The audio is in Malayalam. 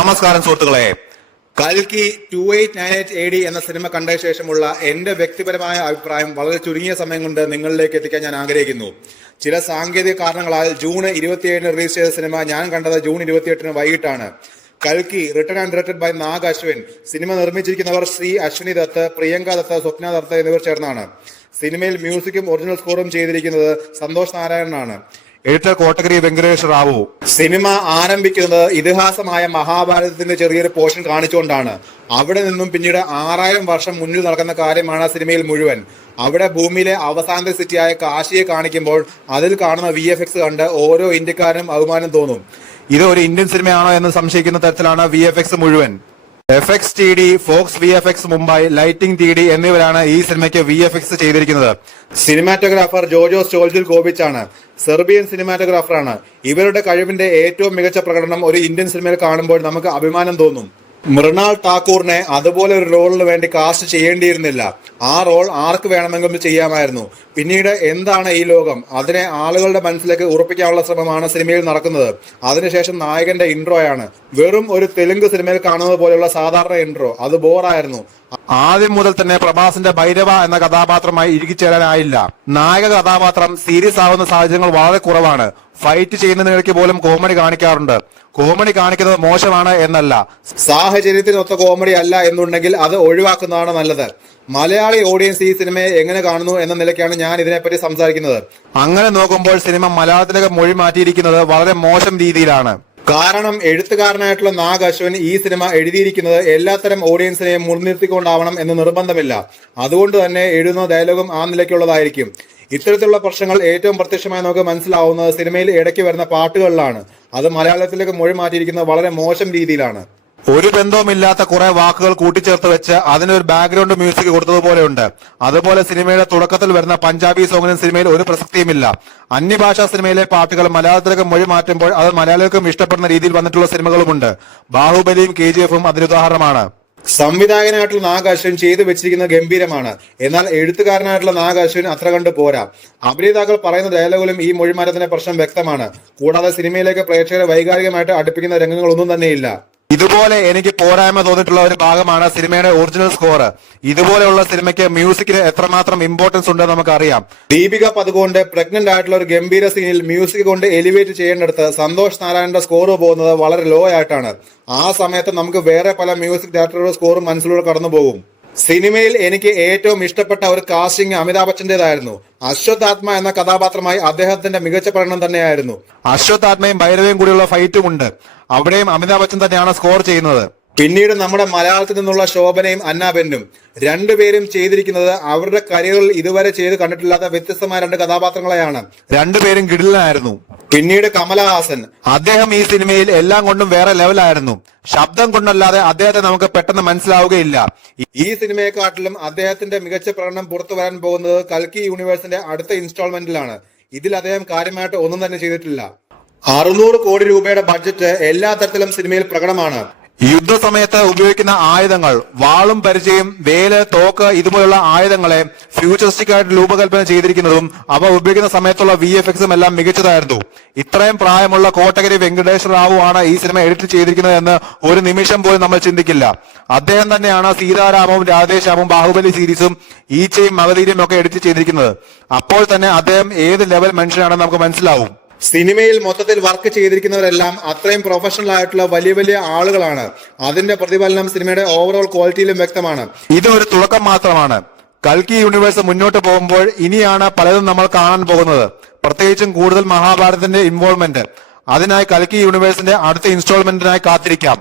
നമസ്കാരം സുഹൃത്തുക്കളെ. കൽക്കി 2898 AD എന്ന സിനിമ കണ്ട ശേഷമുള്ള എന്റെ വ്യക്തിപരമായ അഭിപ്രായം വളരെ ചുരുങ്ങിയ സമയം കൊണ്ട് നിങ്ങളിലേക്ക് എത്തിക്കാൻ ഞാൻ ആഗ്രഹിക്കുന്നു. ചില സാങ്കേതിക കാരണങ്ങളാൽ ജൂൺ 27 റിലീസ് ചെയ്ത സിനിമ ഞാൻ കണ്ടത് ജൂൺ 28 വൈകിട്ടാണ്. കൽക്കി written and directed by Nag Ashwin. Cinema നിർമ്മിച്ചിരിക്കുന്നവർ ശ്രീ അശ്വിനി ദത്ത്, പ്രിയങ്ക ദത്ത്, സ്വപ്ന ദത്ത് എന്നിവർ ചേർന്നാണ്. സിനിമയിൽ മ്യൂസിക്കും ഒറിജിനൽ സ്കോറും ചെയ്തിരിക്കുന്നത് സന്തോഷ് നാരായണനാണ്. എഡിറ്റർ കോട്ടഗിരി വെങ്കടേഷ് റാവു. സിനിമ ആരംഭിക്കുന്നത് ഇതിഹാസമായ മഹാഭാരതത്തിന്റെ ചെറിയൊരു പോർഷൻ കാണിച്ചുകൊണ്ടാണ്. അവിടെ നിന്നും പിന്നീട് 6000 വർഷം മുന്നിൽ നടക്കുന്ന കാര്യമാണ് സിനിമയിൽ മുഴുവൻ. അവിടെ ഭൂമിയിലെ അവസാനത്തെ സിറ്റിയായ കാശിയെ കാണിക്കുമ്പോൾ അതിൽ കാണുന്ന VFX കണ്ട് ഓരോ ഇന്ത്യക്കാരനും അഭിമാനം തോന്നും. ഇത് ഒരു ഇന്ത്യൻ സിനിമയാണോ എന്ന് സംശയിക്കുന്ന തരത്തിലാണ് VFX മുഴുവൻ. FX TD, Fox VFX Mumbai, lighting TD എന്നിവരാണ് ഈ സിനിമയ്ക്ക് VFX ചെയ്തിരിക്കുന്നത്. സിനിമാറ്റോഗ്രാഫർ ജോജോ സ്റ്റോൾജിൽ കോവിച്ച് ആണ്. സെർബിയൻ സിനിമാറ്റോഗ്രാഫറാണ്. ഇവരുടെ കഴിവിന്റെ ഏറ്റവും മികച്ച പ്രകടനം ഒരു ഇന്ത്യൻ സിനിമയിൽ കാണുമ്പോൾ നമുക്ക് അഭിമാനം തോന്നും. മൃണാൾ ഠാക്കൂറിനെ അതുപോലെ ഒരു റോളിന് വേണ്ടി കാസ്റ്റ് ചെയ്യേണ്ടിയിരുന്നില്ല. ആ റോൾ ആർക്ക് വേണമെങ്കിലും ചെയ്യാമായിരുന്നു. പിന്നീട് എന്താണ് ഈ ലോകം, അതിനെ ആളുകളുടെ മനസ്സിലേക്ക് ഉറപ്പിക്കാനുള്ള ശ്രമമാണ് സിനിമയിൽ നടക്കുന്നത്. അതിനുശേഷം നായകന്റെ ഇൻട്രോയാണ്. വെറും ഒരു തെലുങ്ക് സിനിമയിൽ കാണുന്നത് പോലെയുള്ള സാധാരണ ഇൻട്രോ. അത് ബോറായിരുന്നു. ആദ്യം മുതൽ തന്നെ പ്രഭാസിന്റെ ഭൈരവ എന്ന കഥാപാത്രമായി ഇഴുകിച്ചേരാനായില്ല. നായക കഥാപാത്രം സീരിയസ് ആവുന്ന സാഹചര്യങ്ങൾ വളരെ കുറവാണ്. ഫൈറ്റ് ചെയ്യുന്നതിനിടയ്ക്ക് പോലും കോമഡി കാണിക്കാറുണ്ട്. കോമഡി കാണിക്കുന്നത് മോശമാണ് എന്നല്ല, സാഹചര്യത്തിനൊത്ത കോമഡി അല്ല എന്നുണ്ടെങ്കിൽ അത് ഒഴിവാക്കുന്നതാണ് നല്ലത്. മലയാളി ഓഡിയൻസ് ഈ സിനിമയെ എങ്ങനെ കാണുന്നു എന്ന നിലയ്ക്കാണ് ഞാൻ ഇതിനെപ്പറ്റി സംസാരിക്കുന്നത്. അങ്ങനെ നോക്കുമ്പോൾ സിനിമ മലയാളത്തിലേക്ക് മൊഴി മാറ്റിയിരിക്കുന്നത് വളരെ മോശം രീതിയിലാണ്. കാരണം എഴുത്തുകാരനായിട്ടുള്ള നാഗ് അശ്വിൻ ഈ സിനിമ എഴുതിയിരിക്കുന്നത് എല്ലാത്തരം ഓഡിയൻസിനെയും മുൻനിർത്തിക്കൊണ്ടാവണം എന്ന് നിർബന്ധമില്ല. അതുകൊണ്ട് തന്നെ എഴുതുന്ന ഡയലോഗും ആ നിലയ്ക്കുള്ളതായിരിക്കും. ഇത്തരത്തിലുള്ള പ്രശ്നങ്ങൾ ഏറ്റവും പ്രത്യക്ഷമായി നമുക്ക് മനസ്സിലാവുന്നത് സിനിമയിൽ ഇടയ്ക്ക് വരുന്ന പാട്ടുകളിലാണ്. അത് മലയാളത്തിലേക്ക് മൊഴി മാറ്റിയിരിക്കുന്നത് വളരെ മോശം രീതിയിലാണ്. ഒരു ബന്ധവുമില്ലാത്ത കുറെ വാക്കുകൾ കൂട്ടിച്ചേർത്ത് വെച്ച് അതിനൊരു ബാക്ക്ഗ്രൗണ്ട് മ്യൂസിക് കൊടുത്തതുപോലെയുണ്ട്. അതുപോലെ സിനിമയുടെ തുടക്കത്തിൽ വരുന്ന പഞ്ചാബി സോങ്ങിനും സിനിമയിൽ ഒരു പ്രസക്തിയുമില്ല. അന്യഭാഷാ സിനിമയിലെ പാട്ടുകൾ മലയാളത്തിലേക്ക് മൊഴി മാറ്റുമ്പോൾ അത് മലയാളികൾക്കും ഇഷ്ടപ്പെടുന്ന രീതിയിൽ വന്നിട്ടുള്ള സിനിമകളുമുണ്ട്. ബാഹുബലിയും KGF അതിനുദാഹരണമാണ്. സംവിധായകനായിട്ടുള്ള നാഗ് അശ്വിൻ ചെയ്തു വെച്ചിരിക്കുന്നത് ഗംഭീരമാണ്. എന്നാൽ എഴുത്തുകാരനായിട്ടുള്ള നാഗ് അശ്വിൻ അത്ര കണ്ട് പോരാ. അഭിനേതാക്കൾ പറയുന്ന ഡയലോഗിലും ഈ മൊഴിമാറ്റത്തിന്റെ പ്രശ്നം വ്യക്തമാണ്. കൂടാതെ സിനിമയിലേക്ക് പ്രേക്ഷകരെ വൈകാരികമായിട്ട് അടുപ്പിക്കുന്ന രംഗങ്ങളൊന്നും തന്നെയില്ല. ഇതുപോലെ എനിക്ക് പോരായ്മ തോന്നിയിട്ടുള്ള ഒരു ഭാഗമാണ് സിനിമയുടെ ഒറിജിനൽ സ്കോർ. ഇതുപോലെയുള്ള സിനിമയ്ക്ക് മ്യൂസിക്കിന് എത്രമാത്രം ഇമ്പോർട്ടൻസ് ഉണ്ടെന്ന് നമുക്കറിയാം. ദീപിക പദുകോണിന്റെ പ്രഗ്നന്റ് ആയിട്ടുള്ള ഒരു ഗംഭീര സീനിൽ മ്യൂസിക് കൊണ്ട് എലിവേറ്റ് ചെയ്യേണ്ടടുത്ത് സന്തോഷ് നാരായണന്റെ സ്കോർ പോകുന്നത് വളരെ ലോ ആയിട്ടാണ്. ആ സമയത്ത് നമുക്ക് വേറെ പല മ്യൂസിക് ഡയറക്ടറുടെ സ്കോറും മനസ്സിലൂടെ കടന്നു പോകും. സിനിമയിൽ എനിക്ക് ഏറ്റവും ഇഷ്ടപ്പെട്ട ഒരു കാസ്റ്റിംഗ് അമിതാഭ് ബച്ചന്റേതായിരുന്നു. അശ്വത്ഥാത്മ എന്ന കഥാപാത്രമായി അദ്ദേഹത്തിന്റെ മികച്ച പ്രകടനം തന്നെയായിരുന്നു. അശ്വത്ഥാത്മയും ഭൈരവയും കൂടിയുള്ള ഫൈറ്റും ഉണ്ട്. അവിടെയും അമിതാഭ് ബച്ചൻ തന്നെയാണ് സ്കോർ ചെയ്യുന്നത്. പിന്നീട് നമ്മുടെ മലയാളത്തിൽ നിന്നുള്ള ശോഭനയും അന്നാബെന്നും രണ്ടുപേരും ചെയ്തിരിക്കുന്നത് അവരുടെ കരിയറിൽ ഇതുവരെ ചെയ്ത് കണ്ടിട്ടില്ലാത്ത വ്യത്യസ്തമായ രണ്ട് കഥാപാത്രങ്ങളെയാണ്. രണ്ടുപേരും കിടിലനായിരുന്നു. പിന്നീട് കമലഹാസൻ, അദ്ദേഹം ഈ സിനിമയിൽ എല്ലാം കൊണ്ടും വേറെ ലെവലായിരുന്നു. ശബ്ദം കൊണ്ടല്ലാതെ അദ്ദേഹത്തെ നമുക്ക് പെട്ടെന്ന് മനസ്സിലാവുകയില്ല. ഈ സിനിമയെക്കാട്ടിലും അദ്ദേഹത്തിന്റെ മികച്ച പ്രകടനം പുറത്തു വരാൻ പോകുന്നത് കൽക്കി യൂണിവേഴ്സിന്റെ അടുത്ത ഇൻസ്റ്റാൾമെന്റിലാണ്. ഇതിൽ അദ്ദേഹം കാര്യമായിട്ട് ഒന്നും തന്നെ ചെയ്തിട്ടില്ല. 600 കോടി രൂപയുടെ ബഡ്ജറ്റ് എല്ലാ തരത്തിലും സിനിമയിൽ പ്രകടമാണ്. യുദ്ധസമയത്ത് ഉപയോഗിക്കുന്ന ആയുധങ്ങൾ, വാളും പരിചയം, വേല്, തോക്ക് ഇതുപോലുള്ള ആയുധങ്ങളെ ഫ്യൂച്ചറിസ്റ്റിക് ആയിട്ട് രൂപകൽപ്പന ചെയ്തിരിക്കുന്നതും അവ ഉപയോഗിക്കുന്ന സമയത്തുള്ള VFXും എല്ലാം മികച്ചതായിരുന്നു. ഇത്രയും പ്രായമുള്ള കോട്ടഗിരി വെങ്കടേഷ് റാവു ആണ് ഈ സിനിമ എഡിറ്റ് ചെയ്തിരിക്കുന്നത് എന്ന് ഒരു നിമിഷം പോലും നമ്മൾ ചിന്തിക്കില്ല. അദ്ദേഹം തന്നെയാണ് സീതാരാമവും രാധേശ്യാമും ബാഹുബലി സീരീസും ഈച്ചയും മഗധീരയും ഒക്കെ എഡിറ്റ് ചെയ്തിരിക്കുന്നത്. അപ്പോൾ തന്നെ അദ്ദേഹം ഏത് ലെവൽ മനുഷ്യനാണെന്ന് നമുക്ക് മനസ്സിലാവും. സിനിമയിൽ മൊത്തത്തിൽ വർക്ക് ചെയ്തിരിക്കുന്നവരെല്ലാം അത്രയും പ്രൊഫഷണൽ ആയിട്ടുള്ള വലിയ വലിയ ആളുകളാണ്. അതിന്റെ പ്രതിഫലനം സിനിമയുടെ ഓവറോൾ ക്വാളിറ്റിയിലും വ്യക്തമാണ്. ഇത് ഒരു തുടക്കം മാത്രമാണ്. കൽക്കി യൂണിവേഴ്സ് മുന്നോട്ട് പോകുമ്പോൾ ഇനിയാണ് പലതും നമ്മൾ കാണാൻ പോകുന്നത്. പ്രത്യേകിച്ചും കൂടുതൽ മഹാഭാരതത്തിന്റെ ഇൻവോൾവ്മെന്റ്. അതിനായി കൽക്കി യൂണിവേഴ്സിന്റെ അടുത്ത ഇൻസ്റ്റാൾമെന്റിനായി കാത്തിരിക്കാം.